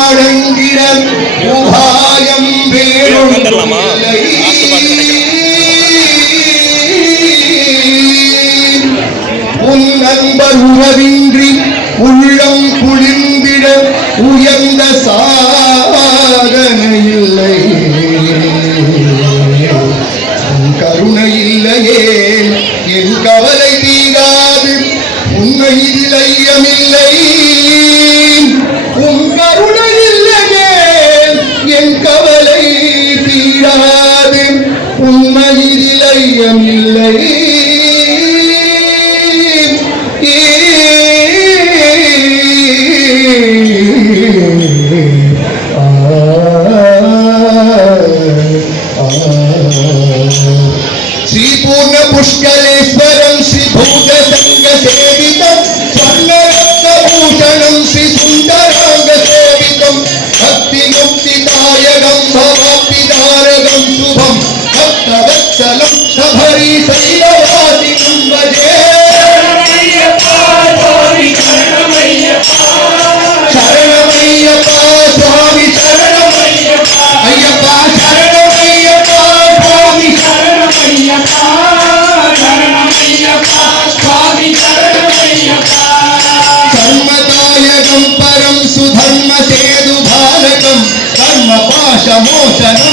மடங்கிட உபாயம் வேணும் உன் நண்பர் உறவின்றி உள்ளம் குளிர்ந்திட உயர்ந்த சாதனை இல்லை. கருணை இல்லையே என் கவலை தீராது உண்மை இல்லை உண்மையில் ஐயமில்லை శ్రీపూర్ణ పుష్కరేశ్వరం శ్రీ భూత సంగ సేవితం స్వర్ణరత్నభూషణం శ్రీ సుందరాంగ సేవితం భక్తి ముక్తిదాయకం భవాప్తిదారకం सभरी सैयवासी नंबजे शरणमय्यपा, स्वामी शरणमय्यपा। अय्यपा, शरणमय्यपा, स्वामी शरणमय्यपा। शरणमय्यपा स्वामी शरणमय्यपा। धर्मदायकं परं सुधर्मसेतुभालकं कर्मपाशमोचनम्